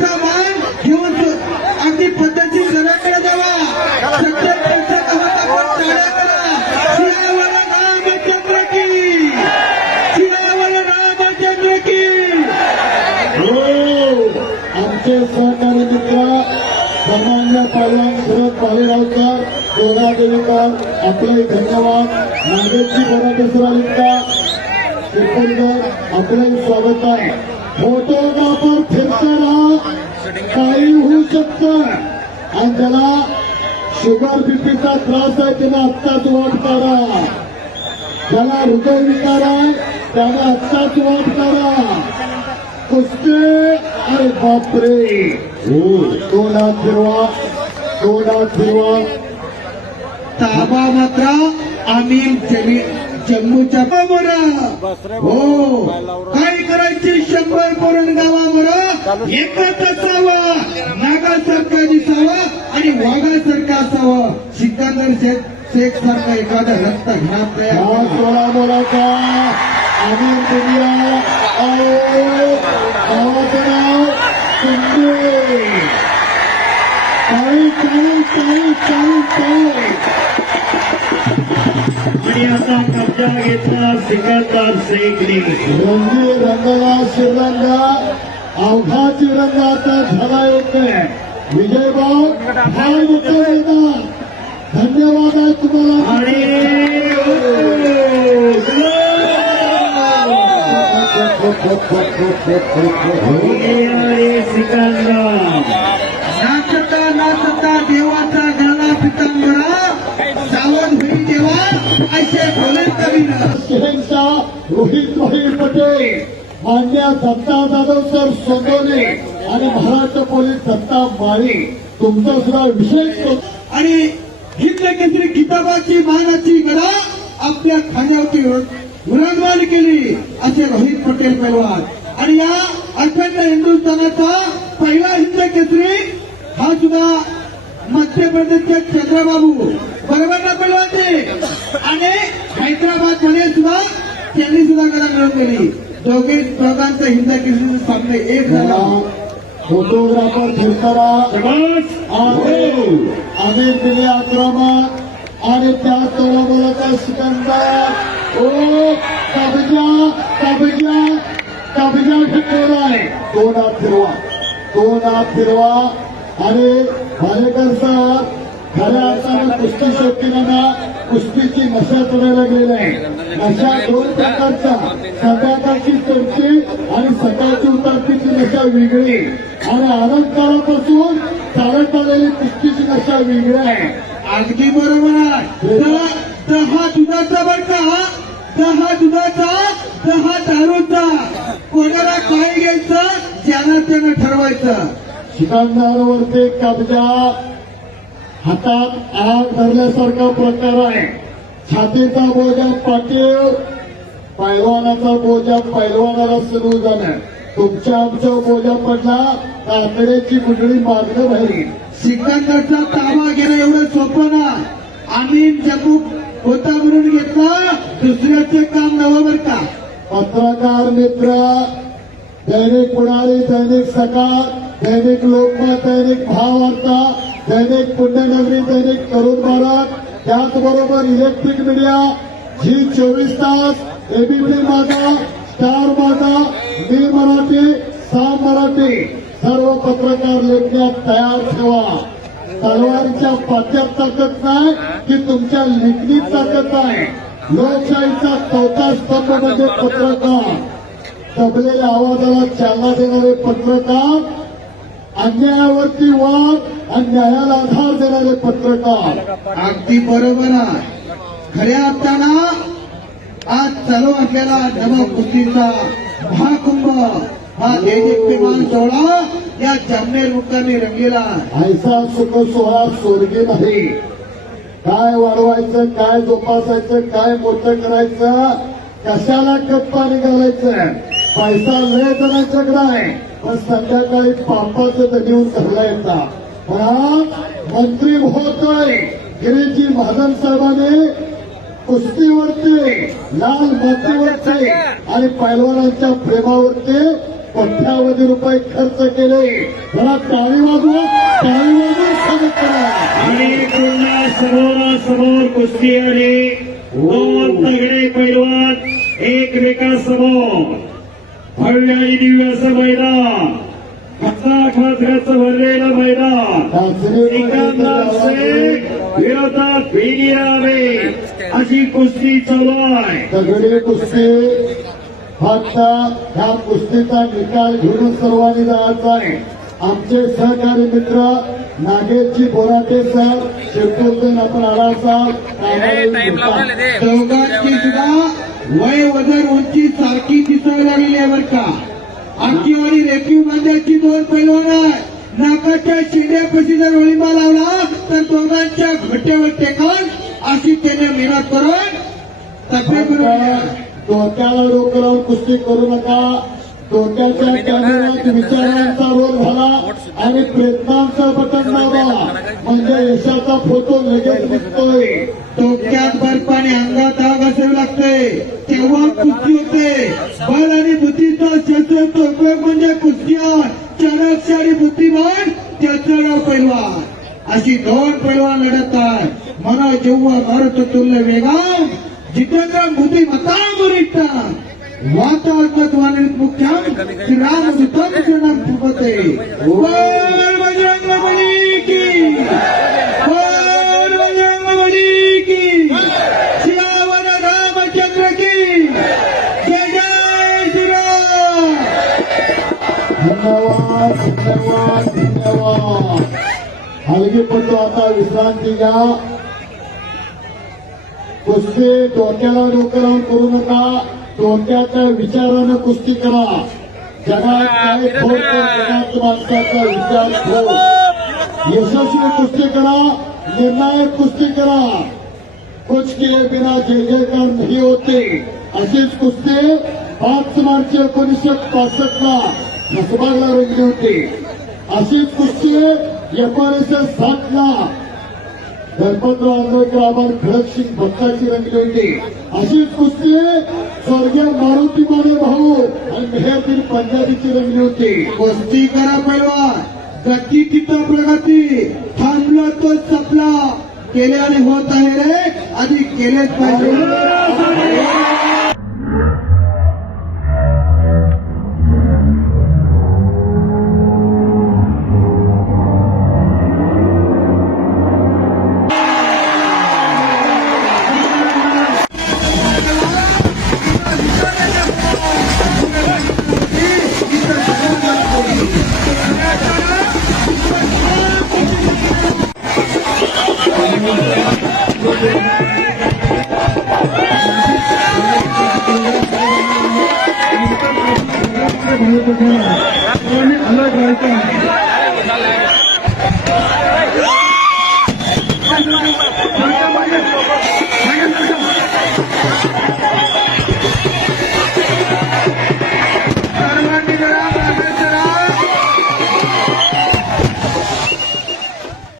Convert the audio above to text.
सन्मानाचा मान घेऊन अगदी पद्धतीने घराकडे जावा. सत्य पैसा आपण टाळ्या करा. शिरावर रामचंद्र की, शिरावर रामचंद्र की. आमचे सहकारी मित्र सन्माननीय पैलवान शरद भालेरावकर, गोदादेवीकर, आपले धन्यवाद. नांदेडची बराटेश्वरालिका शिरपूरकर, आपले स्वागत आहे. फोटोग्राफर फिरताना काही होऊ शकतं आणि ज्याला शुगर बीपीचा त्रास आहे त्याला आत्ताच वाट करा. ज्याला हृदयविकार आहे त्याला आत्ताच वाट करा. कुस्ती, अरे बापरे, तोंडात फिरवा, तोंडात फिरवा. ताबा मात्र आम्ही जम्मूच्या मोरा. हो, काय करायची 100 करोड गावावर एकच असावा, नागासारखा दिसावा आणि वाघासारखा असावं. सिकंदर शेख सारखा एखादा रक्त घात हा सोळा बोलाचा आमिर दुनिया गावाचं नाव कुंडे. चाळी चाळी चाळी चाळी चाळी. आणि आता कब्जा घेतला सिकंदर शेखने. रंगी रंगला श्रीरंगा, अवघा तिरंगा आता झाला येतोय. विजयभाऊ फार उत्तर देतात. धन्यवाद आहे तुम्हाला. आणि सिकंदर नाचता नाचता देवाचा गाला पितांबरा, सावध होई देवा असे बोले कवीर. शहनशाह रोहित भाई पटेल, मान्य दत्ता जाधव सर सोनवणे आणि महाराष्ट्र पोलीस दत्ता माळी, तुमचा सुद्धा विशेष आणि हिंद केसरी किताबाची मानाची गदा आपल्या खांद्यावरती उरंगवान केली असे रोहित पटेल पैलवान. आणि या अखंड हिंदुस्थानाचा पहिला हिंद केसरी हा सुद्धा मध्य प्रदेशचे चंद्रबाबू, बरोबर ना पैलवानजी. आणि हैदराबाद मध्ये सुद्धा त्यांनी सुद्धा गदा मिळवून दिली. दोघांचा हिंद केसरी सामने एक झाला. फोटोग्राफर फिरताना आमिर दिले आक्रमक आणि त्या तोलाबोलाचा सिकंदर. ओ कब्जा कब्जा कब्जा घेतलेला आहे. तोंडात फिरवा, तोंडात फिरवा. आणि भालेकर सर खऱ्या अर्थानं कुस्ती शौकीनांना कुस्तीची नशा चढायला गेलेली आहे. नशा 2 प्रकारच्या, संध्याकाळची चढची आणि सकाळची उतरतीची नशा वेगळी आणि अलंकारापासून चालत आलेली कुस्तीची नशा वेगळी आहे. अगदी बरोबर आहे. 10 दुधाचा बर का, 10 दुधाचा, 10 दारूचा. कोणाला काय घ्यायचं ज्यानं त्यानं ठरवायचं. शिकांडावरती कब्जा, हातात आग धरल्यासारखा प्रकार आहे. छातीचा बोजा पाटील, पैलवानाचा बोजा पैलवानाला सुरू झाला. तुमच्या आमच्या बोजा पडला काकड्याची कुंडळी मागणं बाहेर. सिकंदरचा ताबा घेणं एवढं सोपं ना. आम्ही जम्मू होता म्हणून घेतला, दुसऱ्याचे काम नवं बर का. पत्रकार मित्र, दैनिक पुढारी, दैनिक सकाळ, दैनिक लोकमत, दैनिक भावार्ता, दैनिक पुण्यनगरी, दैनिक तरुण भारत, त्याचबरोबर इलेक्ट्रिक मीडिया, झी 24 तास, एबीपी माझा, स्टार माझा, मी मराठी, साम मराठी, सर्व पत्रकार लेखण्यात तयार ठेवा. तलवारीच्या पाठ्यात ताकद नाही की तुमच्या लेखणीत ताकद आहे. लोकशाहीचा 4था स्तंभ म्हणजे पत्रकार. दबलेल्या आवाजाला चालना देणारे पत्रकार, अन्यायावरती वाद आणि न्यायाला आधार देणारे पत्रकार. अगदी बरोबर आहे. खऱ्या अर्थानं आज चालू असलेला नवा कुस्तीचा महाकुंभ हा देशप्रेमान सोहळा या जामनेर मुक्कामी रंगलेला. ऐसा सुख सोहळा स्वर्गी नाही. काय वाढवायचं, काय जोपासायचं, काय मोठं करायचं, कशाला खत पाणी घालायचं. पैसा लय जणांच्याकडे आहे पण संध्याकाळी पापाचं दगडून घरला येतात. पण आज मंत्री महोदय गिरीजी महाजन साहेबांनी कुस्तीवरती, लाल मातीवरती आणि पैलवानांच्या प्रेमावरती कोट्यावधी रुपये खर्च केले. मला टाळी वाजवा, टाळी वाजवून स्वागत करा. आणि पुन्हा समोरासमोर कुस्ती आली. दोन तगडे पैलवान एकमेकांसमोर. भव्य आणि दिव्य असं मैदान, खचाखच भरलेलं मैदान. सिकंदर शेख विरोधात बेनी रावे अशी कुस्ती चालू आहे. दगडी कुस्ती. फक्त ह्या कुस्तीचा निकाल घेऊन सर्वांनी जायचा आहे. आमचे सहकारी मित्र नागेशजी बोराटे सर, शिरपूरचे आपण आढाव साहेब, दोघांची सुद्धा वय वजन उंची सारखी दिसायला लागली आहे बरं का. आखीवाडी रेखीव बांध्याची दोन पैलवान आहे. नाकाच्या शिंड्यापाशी जर ओळीबा लावला तर दोघांच्या घट्यावर टेकून अशी त्याने मेहनत करून तब्येत करून डोक्याला डोकं लावून कुस्ती करू नका. डोक्याच्या कॅमेऱ्यात विचारांचा रोल घाला आणि प्रयत्नांचं बटन दाबा, म्हणजे यशाचा फोटो लगेच दिसतोय. डोक्यात बर्फ आणि अंगात आग असावी लागते, तेव्हा कुस्ती होते. बल आणि बुद्धीचा सशस्त्र उपयोग म्हणजे कुस्त्या. चाणक्य आणि बुद्धिमान त्याचं नाव पैलवान. अशी दोन पैलवान लढत आहे. मनो जेव्हा मारुत तुल्य वेगाम जितेंद्र बुद्धिमत्ता वरिष्ठा वातात्मत्वानित मुख्यम श्रीरामदूतम शरणम प्रपते. बोल बजरंग बली की, बोल बजरंग बली की, सियावर रामचंद्र की जय. जय श्रीराम. धन्यवाद, धन्यवाद, धन्यवाद. हलगीपट्टू आता विश्रांती घ्या. कुस्ती डोक्याला डोकं लावून करू नका. डोक्याच्या विचारानं कुस्ती करा. जगात काय खोट जगात माणसाचा विचार ठेव. यशस्वी कुस्ती करा, निर्णायक कुस्ती करा. कुछ किए बिना जय जयकार नाही होते. अशीच कुस्ती 5 मार्च 1965ला नसबागला रंगली होती. अशीच कुस्ती 1960ला गणपतराव आंबेडकर आबाद खडकसिंग भक्ताची रंगली होती. अशीच कुस्ती स्वर्गीय मारुती माने भाऊ आणि मेहरदीन पंजाबीची रंगली होती. कुस्ती करा पैलवान. गती तिथं प्रगती. थांबलं तो सपला. केल्याने होत आहे रे, आधी केलेच पाहिजे. अलग